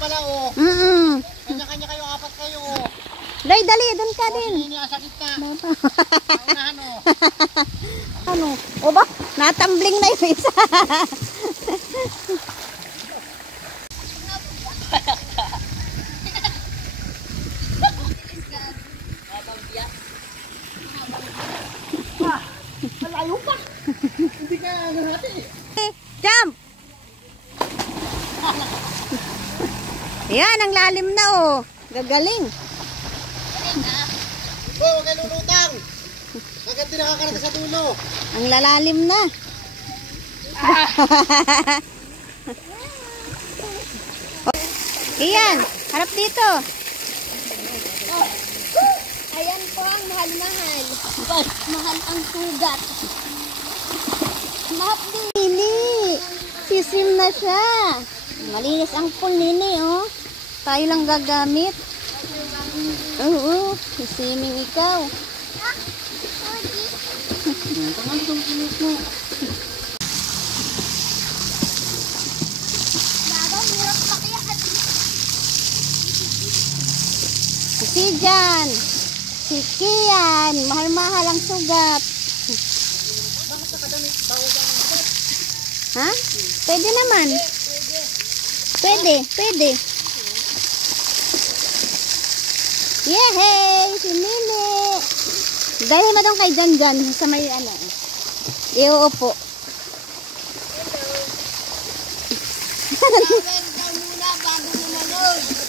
pala oh. Kanya-kanya kayo, apat kayo. Dali, dali, doon ka din. Hindi niya sa gitna. Paunahan oh. Ano? O ba? Natambling na yung isa. Malayo pa. Hindi ka nahati. Jump! Yan, ang lalim na oh. Gagaling. Oh, huwag kayo lulutang. Agad din nakakarata sa dulo. Ang lalalim na. Iyan, harap dito. Ayan po ang mahal-mahal. Mahal ang sugat. Nini, sisim na siya. Malinis ang pool, Nini, oh. Tayo lang gagamit. Oo, sisiming ikaw. Si Jan, si Kian, mahal-mahal ang sugat. Ha? Pwede naman. Pwede, pwede. Yehey! Si Nini! Dahil mo doon kay Jan sa may ano. Iuupo.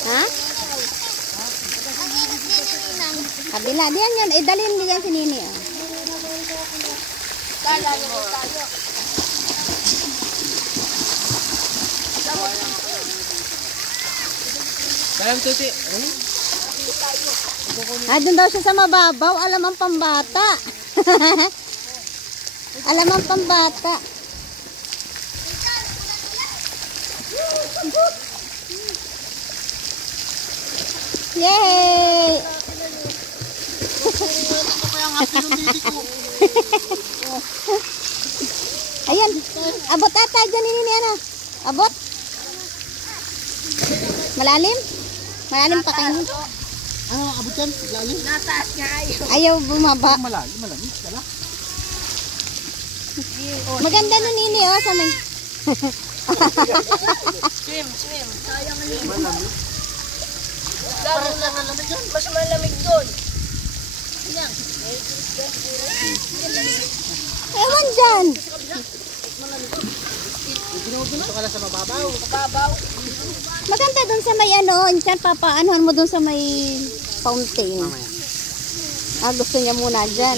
Ha? Kabila. Diyan yun. Dalhin mo yan si Nini. Oh. Kalam tuti. Doon daw siya sa mababaw. Alam ang pambata. Alam ang pambata. Yay! Ayan. Abot ata dyan ini ano. Abot. Malalim? Malalim pa kayo. Ano, abot yan? Lalim? Nataas nga Ayaw bumaba. Malalim, malalim. Kala? Maganda nun Nini oh sa may. Swim. Sayang ang Malamig. Lalo na malamig doon. Mas malamig doon. Yan. Ewan dyan. Dito ka lang sa mababaw. Babaw. Maganda dun sa may ano. Dyan papaanuhan mo dun sa may fountain. Gusto niya muna dyan.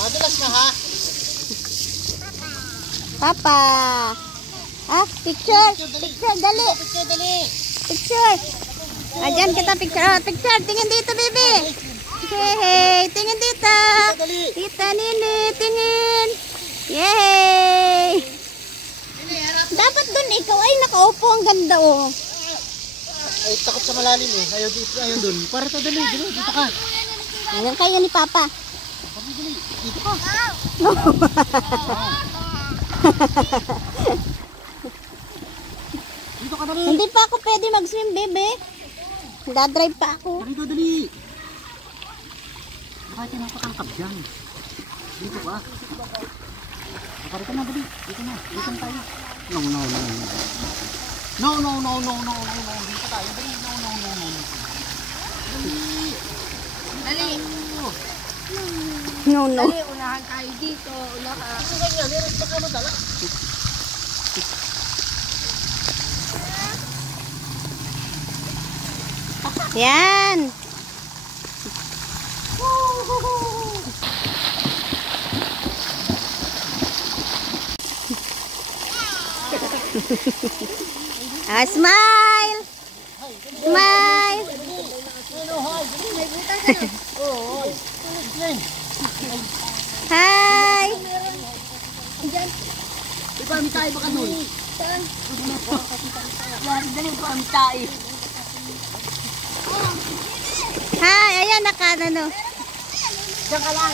Madulas na ha. Papa. Picture. Picture, dali. Picture, dali. Picture. Dyan kita picture. Picture, tingin dito, baby. Yehey, tingin dito. Tita Nini, tingin. Yehey. Dapat dun ikaw ay nakaupo. Ang ganda oh. Ay, takot sa malalim eh. Ayaw dito, ayaw dun. Para ito, dali. Dito ka. Ayan kayo ni Papa. Dali. Dito ka. Dito ka, dali. Hindi pa ako pwede mag-swim, bebe. Dadrive pa ako. Dito, dali. Bakit tinapatangkap dyan? Dito ka. Para ka na, dali. Dito na. Dito na tayo. No. Dito tayo, dali. No. Dali. No. Dali, unahan tayo dito. Unahan. Ito kanya, meron pa ka madala. Yan. Smile. Smile. Hi. Iba, may tayo baka doon. Dali po ang tayo. Hi, ayan nakano. Diyan ka lang.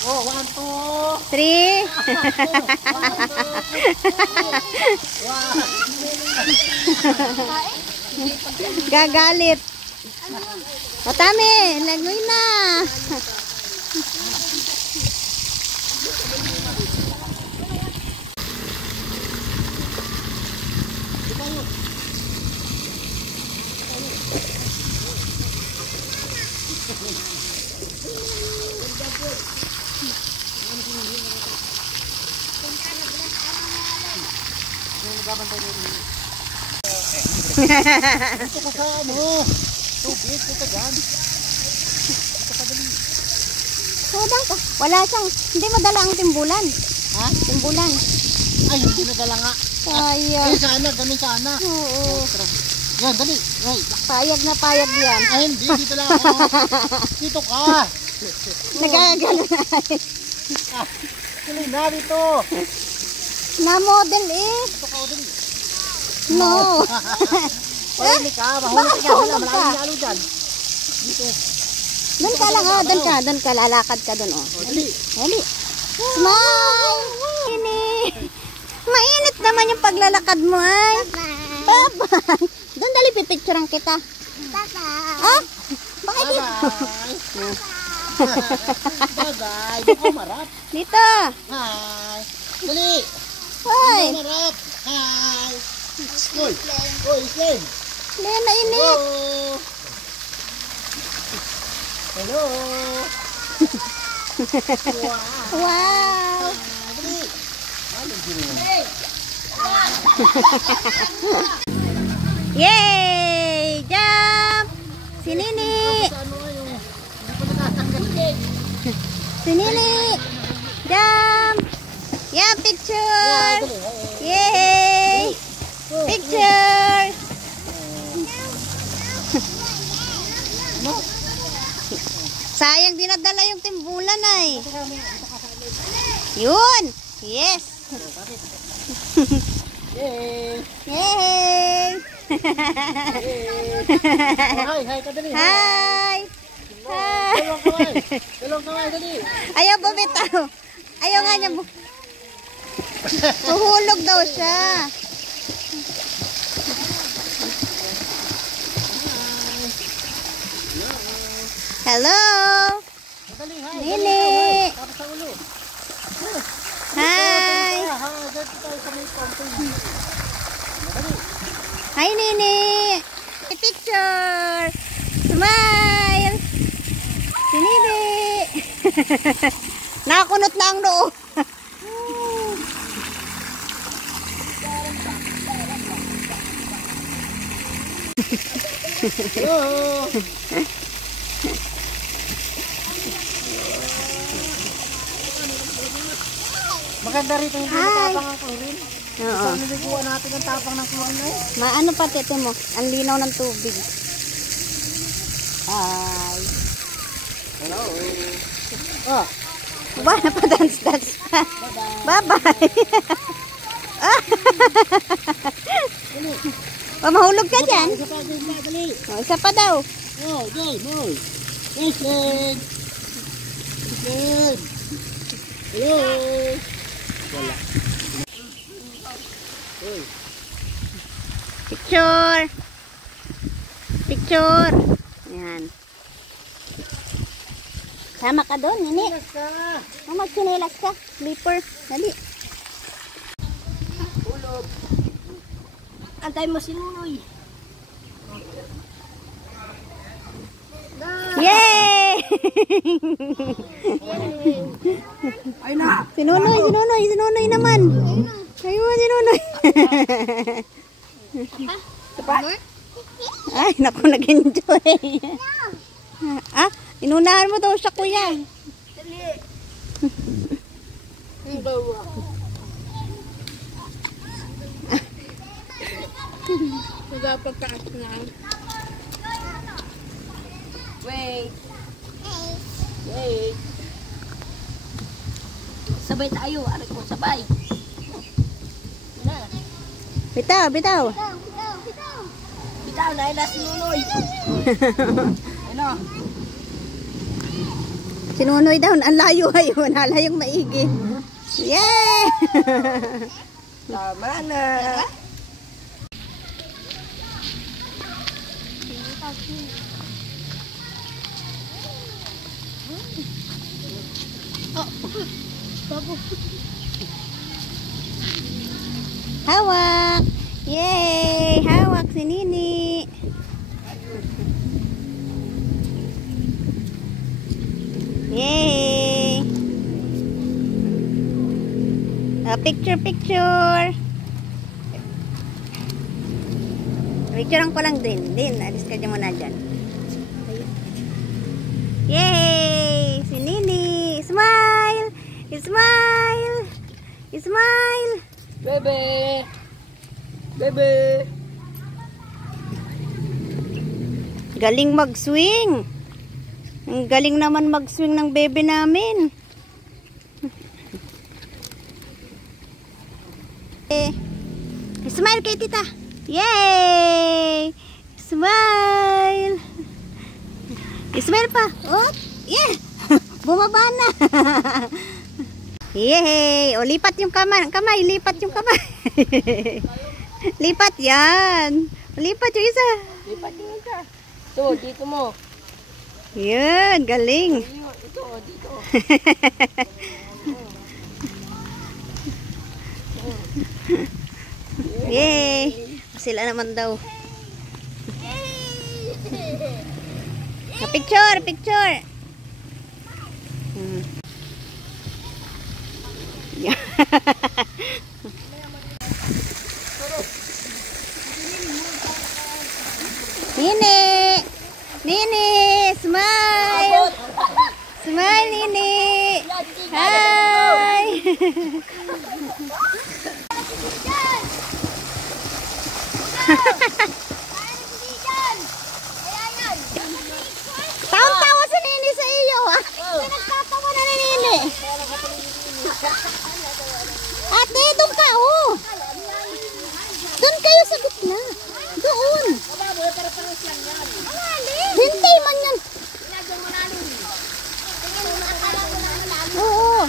Oh, 1, 2. 3. Gagalit. Matami, lagoy na. Ito ka sa ano. Tubig, ito dyan. Sudang ka. Wala siyang, hindi madala ang timbulan. Ha? Timbulan. Ay, hindi nadala nga. Sayang. Ay, sana, ganun sana. Oo. Yan, dali. Ay, Payag na payag yan. ay hindi, dito lang ako. Dito ka. Nagagano na. Ah, tuloy na dito. Na-model eh. Dito ka, dali. No. Pahuli ka, mahuli ka. Wala, maraming lalo dyan. Dito. Doon ka lang, oh. Doon ka. Lalakad ka doon, oh. Dali. Dali. Smile. Ini. Mainit naman yung paglalakad mo, ay. Bye-bye. Doon, dali, pipicturean kita. Bye-bye. Ah? Bakit dito? Bye-bye. Bye-bye. Dito ka marap. Dito. Hi. Dali. Hoy. Dito marap. Hi. Uy. Uy, Slim. Lena, init. Hello. Hello. Wow. Wow. Dali. Yay! Jump! Si Nini! Ano yung hindi ko nakatanggal eh. Si Nini! Jump! Yeah, picture! Yay! Picture! Sayang dinadala yung timbulan ay. Yun! Yes! Yay. Yay! Hi, hi ka dali. Hi! Hi! Dalawang kamay. Dalawang kamay dali. Ayaw bumitaw. Ayaw nga niya. Tuhulog daw siya. Hello! Dali, hi. Nini! Tapos sa ulo. Hi! Ha, dito tayo sa may fountain. Dali. Hi, Nini! Picture! Smile! Si Nini! Nakakunot na ang noo. Hello. Maganda rito hindi matapang ang chlorine. Oo. Saan niliguan natin ang tapang ng chlorine eh? Maano pa tito mo? Ang linaw ng tubig. Hi! Hello. Ah, Ba, napadance pa. Bye-bye! Mahulog ka dyan. isa pa, dali. O, isa pa daw. Oh, Jay, boy. Hey, Slen. Slen. Hello. Wala. Hey. Picture. Picture. Ayan. Sama ka doon, Nini. Yes ka. Magsinelas ka. Slipper. Dali. Ulog. Antay mo si Nunoy. Yay! Ay na. Sinunoy naman. Ayun, sinunoy. Ay, naku, nag-enjoy. Ah, inunahan mo daw siya, kuya. Ang gawa. Nagapagkaat na. Wait. Wait. Sabay tayo. Aray ko, sabay. Bitaw, bitaw. Bitaw, naila si Nunoy. Ano? Sinunoy daw, ang layo ayun, halayong maigi. Yeah! Tama na. Hawak! Yay! Hawak si Nini. Yay! Picture, picture! Picturean ko lang din. Alis ka dyan muna dyan. Yay! Si Nini! Smile! Smile! Smile! Bebe! Bebe! Galing mag-swing! Ang galing naman mag-swing ng bebe namin. Smile kay tita! Yay! Smile! Smile pa! Oh! Yeah! Bumaba na! Yay! O, lipat yung kamay. Lipat yung kamay. Lipat yan. Lipat yung isa. Lipat yung isa. Ito, dito mo. Yan, galing. Ito, dito. Yay! Sila naman daw. Picture, picture. Nini! Nini! Smile! Smile, Nini! Hi! Tawa-tawa si Nini sa iyo, ah! Nagtatawa na ni Nini! Ate, doon ka, oh! Doon kayo sa gitna! Doon! Hintay man yan! Oo!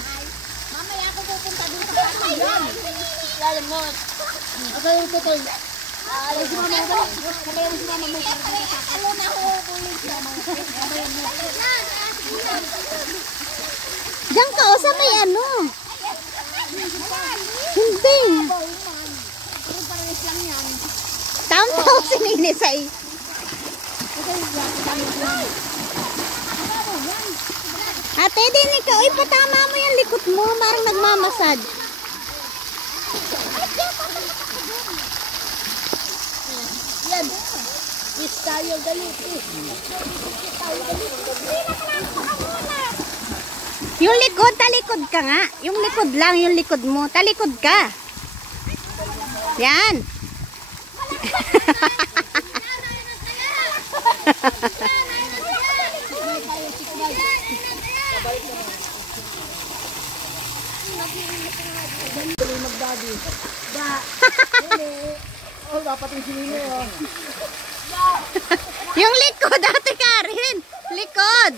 Mamaya ako pupunta dun sa kanan. Lalim mo. Ako yung tutol. Alam si mama ba? Kalayan si mama mo. Alam na ako. Diyan ka, o sa may ano? Hindi. Tawa-tawa si Nini sa iyo. Ate, din ikaw, ipatama mo yung likod mo, marang nagmamasad. Yan. Kiss tayo galit. Yung likod, talikod ka nga. Yung likod lang, yung likod mo. Talikod ka. Yan. Yung likod, Ate Karen. Likod.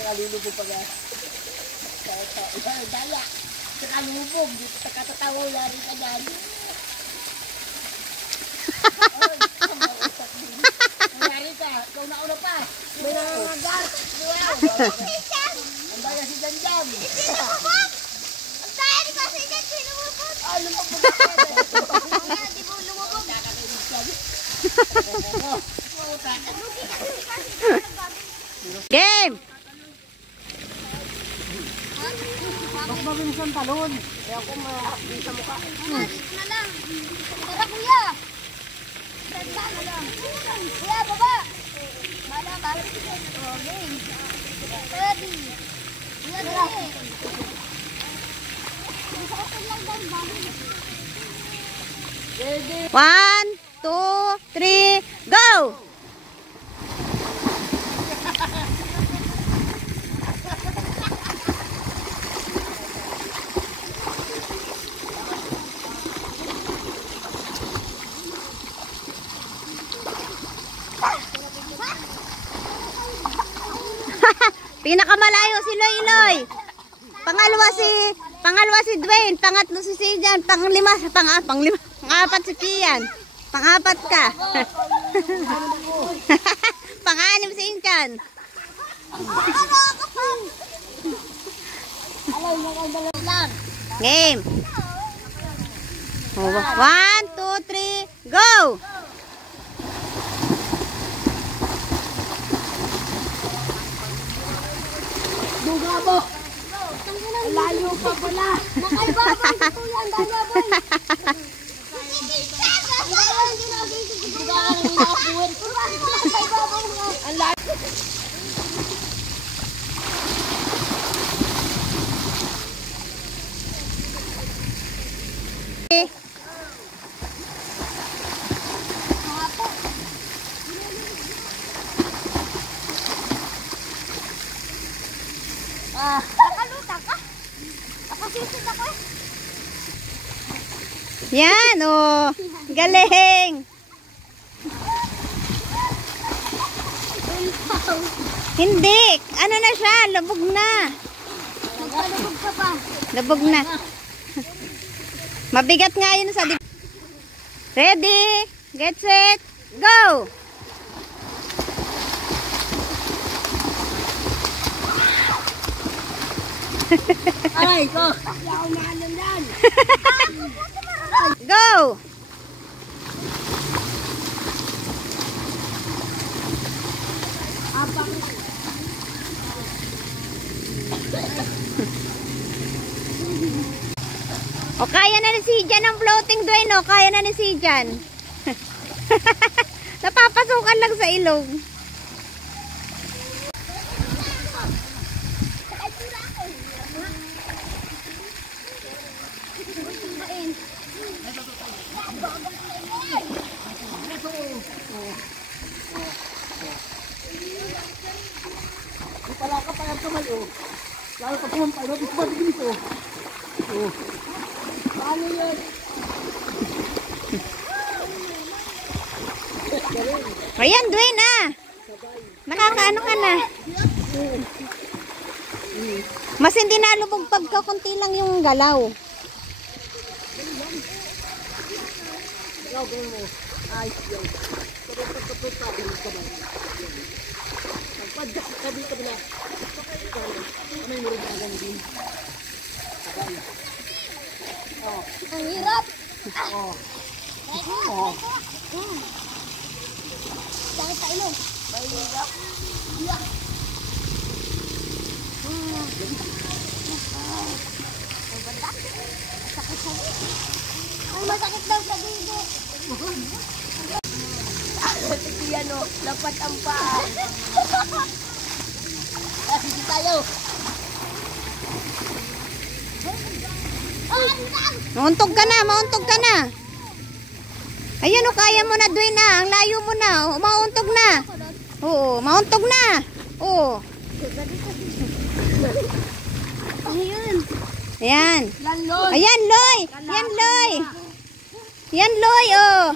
Kalulubog pa ga. Daya. Kalulubog. Takatatawa rin ka dyan. Nangyari ka. Ikaw na una pa. May nangangagat. Ang daya si Janjam. Ang daya ni kasi dyan, sinumubog. Lumabog ka. Di mo lumubog. Game! Mas mabilis ang talon. Kaya ako ma-abing sa mukha. Na lang. Tara kuya. Tanda na lang. Kuya, baba. Mala, bala. Oh, game. Ready. Kuya, ready. One, two, three, go! Pinakamalayo si Loy Loy. Pangalawa si Dwayne, pangatlo si Sijan, pangapat si Kian. Pangapat ka. Panganim si Inkan. Game. One, two, three, go! Duga mo. Layo pa pala. Nakaibaban si kuya. Ang danya boy. Nakaluta ka? Nakasisid ako eh. Yan, oh. Galing. Hindi. Ano na siya? Labog na. Nagkalubog ka pa. Labog na. Mabigat nga yun sa Ready? Get set. Go! Aray ko. Yaw na alam yan. Go! O kaya na ni Sijan ang floating Dwayne, o kaya na ni Sijan. Napapasukan lang sa ilog. Pala ka payag kamay oh. Lalo pag kumampay, no? Gusto ba digin ito? Oh. Paano yan? Ayan, Dwayne ah. Nakakaano ka na. Mas hindi nalubog pagka kunti lang yung galaw. Galaw, gawin mo. Ay, yan. Kapag sabi mo kamay. Pagpadyak ka dito bila. Kamay mo rin agad din. Sabay. Oh. Ang hirap. Oh. Oh. Sakit sa ilong. Mahirap. Yeah. Sakit sa ilong. Ay, masakit daw sa dugo. Yan o, lapat ang paa. Sige tayo. Mauntog ka na, mauntog ka na. Ayun o, kaya mo na Dwayne na. Ang layo mo na. O, mauntog na. Oo, mauntog na. Oo. Ayun. Ayan. Lanlon. Ayan, Loy. Yan, Loy. Yan, Loy, oh.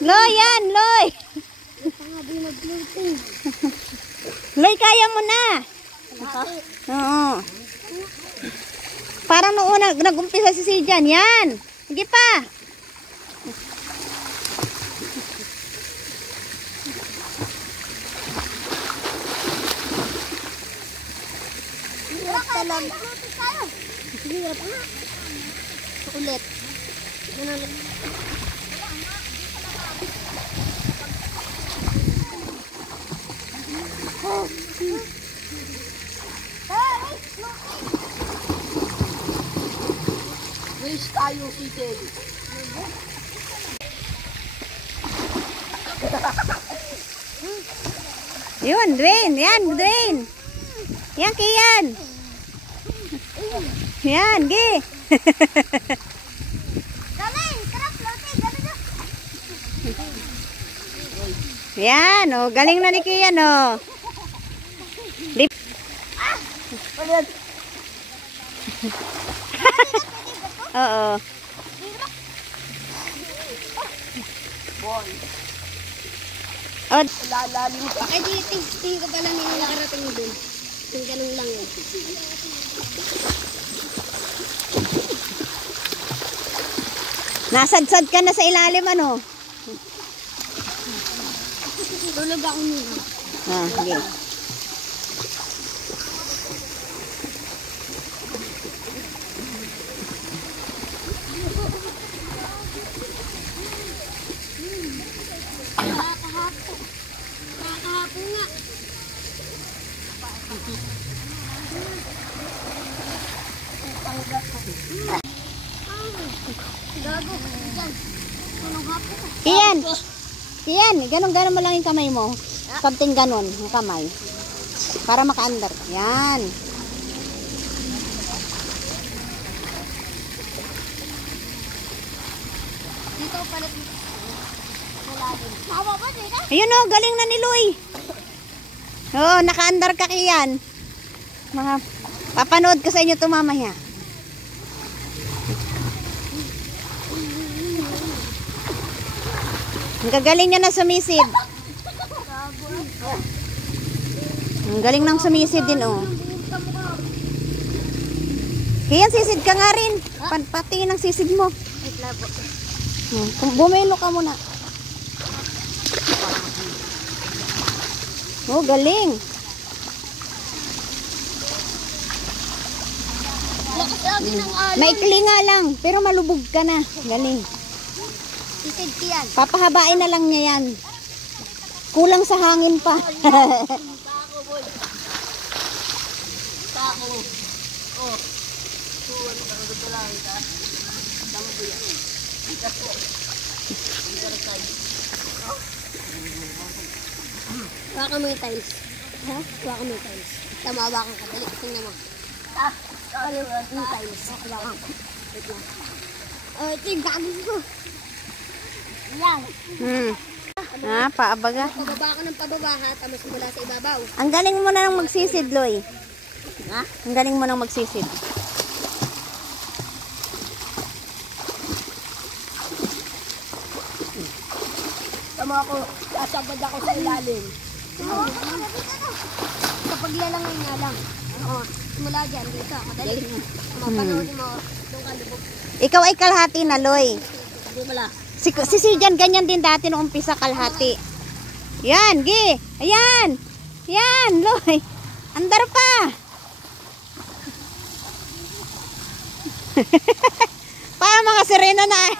Loy, yan, Loy. Pangabi mag-floating. Loy, kaya mo na. Oo. Parang noong una, nag-umpisa si Sijan. Yan. Sige pa. Hirap talag. Sige, hirap nga. Ulit. Ulit. Wish tayo sisid. Yun, Dwayne. Yan, Dwayne. Yan, Kian. Yan, Gi. Dali, tara, floating. Dali na. Yan, oh. Galing na ni Kian, oh. Lip. Oo. Oh, Lalalim ka. Ay, di, tingin ko pala may nakarating dun. Yung ganun lang yun. nasadsad ka na sa ilalim, ano? Tulog ako muna. Ah, sige. Nakakahapo. Nakakahapo nga. Gago. Diyan. Anong hapo? Kian. Kian, ganun-ganun mo lang yung kamay mo. Something ganun, yung kamay. Para maka-under. Yan. Dito pala dito. Malalim. Mababa dito? Ayun, oh, galing na ni Loy. Oo, naka-under ka, Kian. Mga, papanood ko sa inyo ito mamaya. Ang gagaling niya na sumisid. Ang galing nang sumisid din, oh. Kian, sisid ka nga rin. Patingin ang sisid mo. Bumelo ka muna. Oh, galing. Lakas lagi ng alon. Maikli nga lang, pero malubog ka na. Galing. Isid yan. Papahabain na lang niya yan. Kulang sa hangin pa. Baka mo yung tiles. Ha? Baka mo yung tiles. Tamawakan ka. Dali, tingnan mo. Yung tiles. Hawakan ko. Wait lang. Oh, ito yung gagawin ko. Yan. Paabaga. Pababa ko ng pababa ha. Tapos mula sa ibabaw. Ang galing mo na nang magsisid, Loy. Ha? Ang galing mo nang magsisid. Tama ako. Sasabad ako sa ilalim. Kapag lalangan nga lang. Oo. Mula dyan, dito. Kadali. Mapanood mo. Doon ka lubog. Ikaw ay kalahati na, Loy. Hindi pala. Si Sijan ganyan din dati nung umpisa kalahati. Yan, Gi. Ayan. Yan, Loy. Andar pa. Para mga sirena na.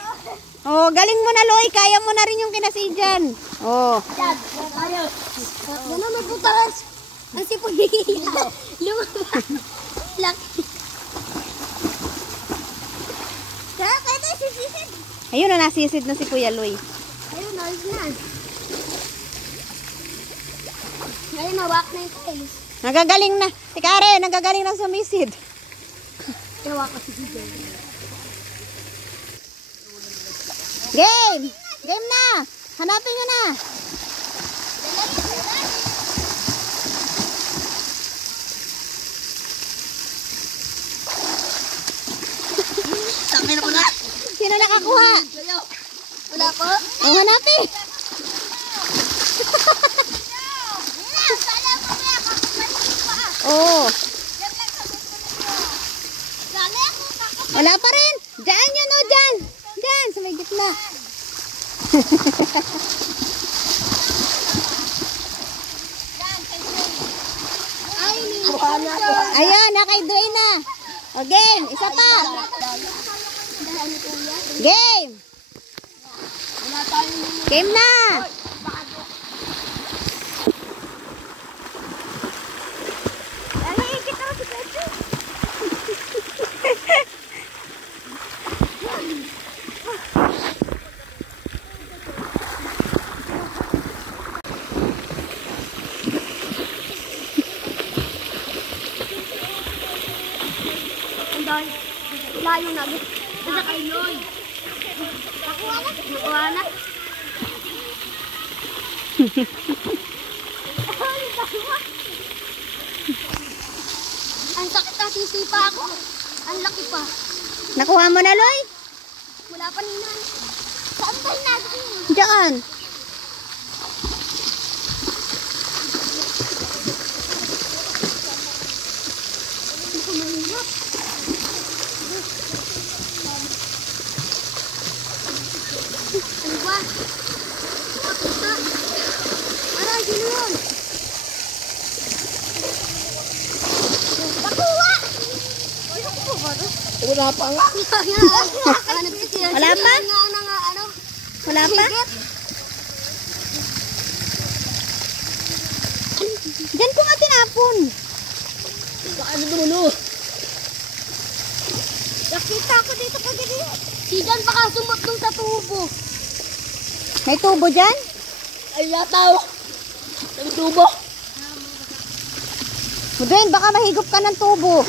Oh, galing mo na, Loy. Kaya mo na rin yung kinasijan. Oh. Yan. Ayos. Yan may putas. Ang sipon niya. Lumabas. Laki. Kaya kaya sisisid. Ayun na, nasisid na si Kuya Loy. Ayun, ayos na. Ngayon, nawak na yung tiles. Nagagaling na. Si Kare, nagagaling na sumisid. Nawak kasi si Jen. Game! Game na! Hanapin nyo na! Tangin ako na. Sino nakakuha? Wala po. Oh, hanapin! Oh, wala pa rin. Diyan yun, oh, diyan. Diyan, sa may gitna. Ayun, nakay Dwayne na. O, game. Isa pa. Game. Game na. Layo na. Basta kay Loy. Nakuha na. Nakuha na. Ang sakit na sisipa ako. Ang laki pa. Nakuha mo na, Loy? Wala pa nina. Saan ba natin? Diyan. Hindi ko mahirap. Ano ba? Kapita. Aray, sino yun? Nakuha! Ay, nakuha ba ito? Wala pa nga. Wala pa? Ano? Wala pa? Diyan ko nga tinapon. Baka ano dumulo? Nakita ko dito kagadi. Si Jan baka sumot dun sa tubo. May tubo dyan? Ay, yataw. Nagtubo. Udwin, baka mahigop ka ng tubo.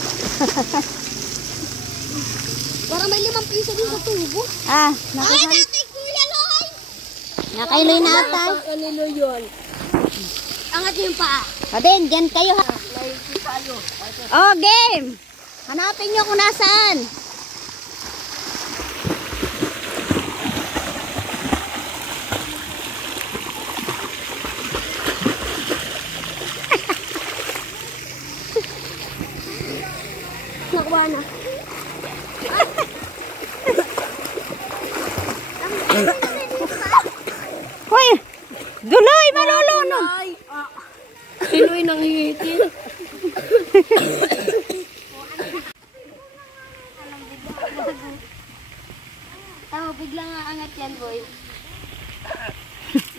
Para may 5 piso din sa tubo. Ah, Ay, nakuha. nakay Kuya Loy! Nakailoy na ata. Kanino yun? Angat yung paa. O din, dyan kayo ha. Naisi tayo. Oh, game! Hanapin nyo kung nasaan. Nakuha na. Hoy! Duloy! Malulunod! Sino'y nanghihitin? Tama, biglang aangat yan, boy.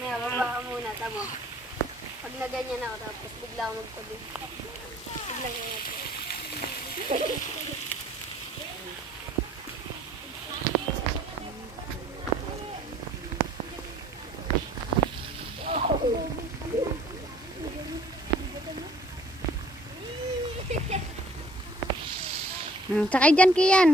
May baba ka muna, tama. Pag na ganyan ako, tapos bigla ako magtabi. Biglang aangat. Sakay dyan, Kian.